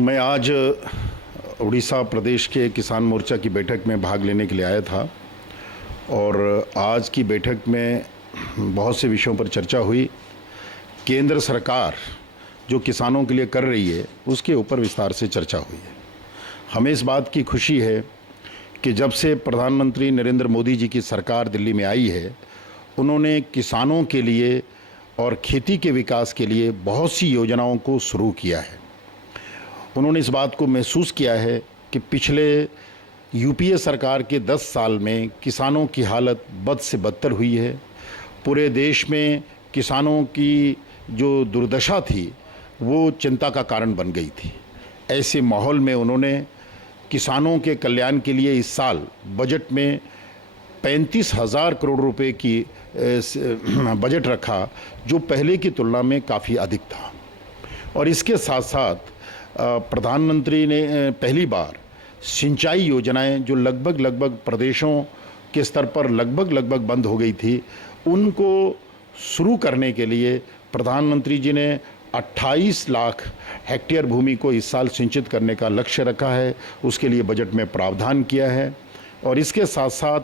मैं आज उड़ीसा प्रदेश के किसान मोर्चा की बैठक में भाग लेने के लिए आया था और आज की बैठक में बहुत से विषयों पर चर्चा हुई। केंद्र सरकार जो किसानों के लिए कर रही है उसके ऊपर विस्तार से चर्चा हुई है। हमें इस बात की खुशी है कि जब से प्रधानमंत्री नरेंद्र मोदी जी की सरकार दिल्ली में आई है, उन्होंने किसानों के लिए और खेती के विकास के लिए बहुत सी योजनाओं को शुरू किया है। उन्होंने इस बात को महसूस किया है कि पिछले यूपीए सरकार के 10 साल में किसानों की हालत बद से बदतर हुई है। पूरे देश में किसानों की जो दुर्दशा थी वो चिंता का कारण बन गई थी। ऐसे माहौल में उन्होंने किसानों के कल्याण के लिए इस साल बजट में 35,000 करोड़ रुपए की बजट रखा, जो पहले की तुलना में काफ़ी अधिक था। और इसके साथ साथ प्रधानमंत्री ने पहली बार सिंचाई योजनाएं जो लगभग प्रदेशों के स्तर पर लगभग बंद हो गई थी, उनको शुरू करने के लिए प्रधानमंत्री जी ने 28 लाख हेक्टेयर भूमि को इस साल सिंचित करने का लक्ष्य रखा है। उसके लिए बजट में प्रावधान किया है और इसके साथ साथ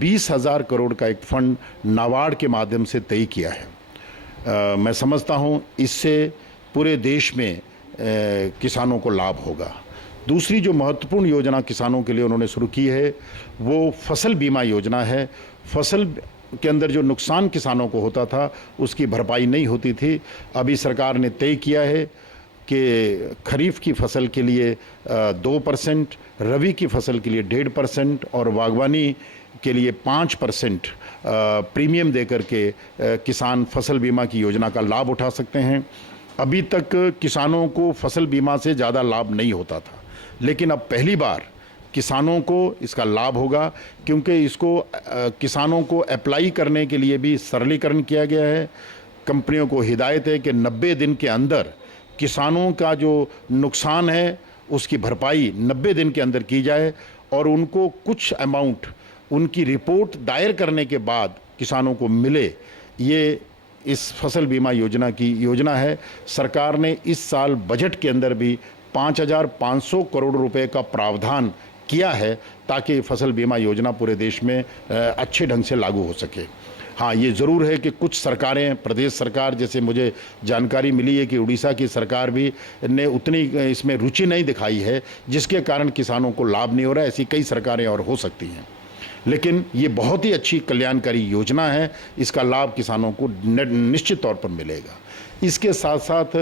20,000 करोड़ का एक फंड नाबार्ड के माध्यम से तय किया है। मैं समझता हूँ इससे पूरे देश में किसानों को लाभ होगा। दूसरी जो महत्वपूर्ण योजना किसानों के लिए उन्होंने शुरू की है वो फसल बीमा योजना है। फसल के अंदर जो नुकसान किसानों को होता था उसकी भरपाई नहीं होती थी। अभी सरकार ने तय किया है कि खरीफ की फसल के लिए 2%, रबी की फसल के लिए 1.5% और बागवानी के लिए 5% प्रीमियम देकर के किसान फसल बीमा की योजना का लाभ उठा सकते हैं। अभी तक किसानों को फसल बीमा से ज़्यादा लाभ नहीं होता था, लेकिन अब पहली बार किसानों को इसका लाभ होगा, क्योंकि इसको किसानों को अप्लाई करने के लिए भी सरलीकरण किया गया है। कंपनियों को हिदायत है कि 90 दिन के अंदर किसानों का जो नुकसान है उसकी भरपाई 90 दिन के अंदर की जाए और उनको कुछ अमाउंट उनकी रिपोर्ट दायर करने के बाद किसानों को मिले। ये इस फसल बीमा योजना की योजना है। सरकार ने इस साल बजट के अंदर भी 5,500 करोड़ रुपए का प्रावधान किया है ताकि फसल बीमा योजना पूरे देश में अच्छे ढंग से लागू हो सके। हाँ, ये ज़रूर है कि कुछ सरकारें, प्रदेश सरकार, जैसे मुझे जानकारी मिली है कि उड़ीसा की सरकार भी ने उतनी इसमें रुचि नहीं दिखाई है, जिसके कारण किसानों को लाभ नहीं हो रहा है। ऐसी कई सरकारें और हो सकती हैं, लेकिन ये बहुत ही अच्छी कल्याणकारी योजना है। इसका लाभ किसानों को निश्चित तौर पर मिलेगा। इसके साथ साथ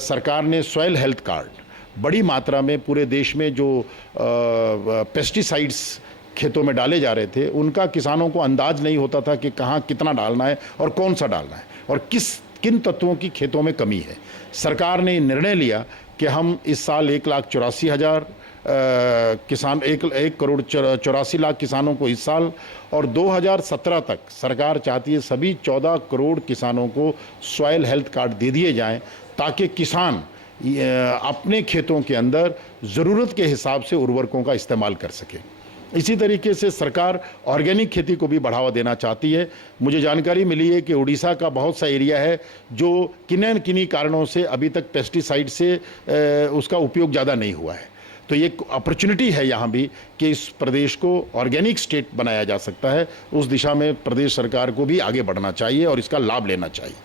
सरकार ने सॉइल हेल्थ कार्ड बड़ी मात्रा में पूरे देश में जो पेस्टिसाइड्स खेतों में डाले जा रहे थे, उनका किसानों को अंदाज नहीं होता था कि कहाँ कितना डालना है और कौन सा डालना है और किन तत्वों की खेतों में कमी है। सरकार ने निर्णय लिया कि हम इस साल 1,84,000 किसान 1 करोड़ 84 लाख किसानों को इस साल और 2017 तक सरकार चाहती है सभी 14 करोड़ किसानों को सॉइल हेल्थ कार्ड दे दिए जाएं, ताकि किसान अपने खेतों के अंदर ज़रूरत के हिसाब से उर्वरकों का इस्तेमाल कर सके। इसी तरीके से सरकार ऑर्गेनिक खेती को भी बढ़ावा देना चाहती है। मुझे जानकारी मिली है कि उड़ीसा का बहुत सा एरिया है जो किन्हीं कारणों से अभी तक पेस्टिसाइड से उसका उपयोग ज़्यादा नहीं हुआ है। तो ये अपॉर्चुनिटी है यहाँ भी कि इस प्रदेश को ऑर्गेनिक स्टेट बनाया जा सकता है। उस दिशा में प्रदेश सरकार को भी आगे बढ़ना चाहिए और इसका लाभ लेना चाहिए।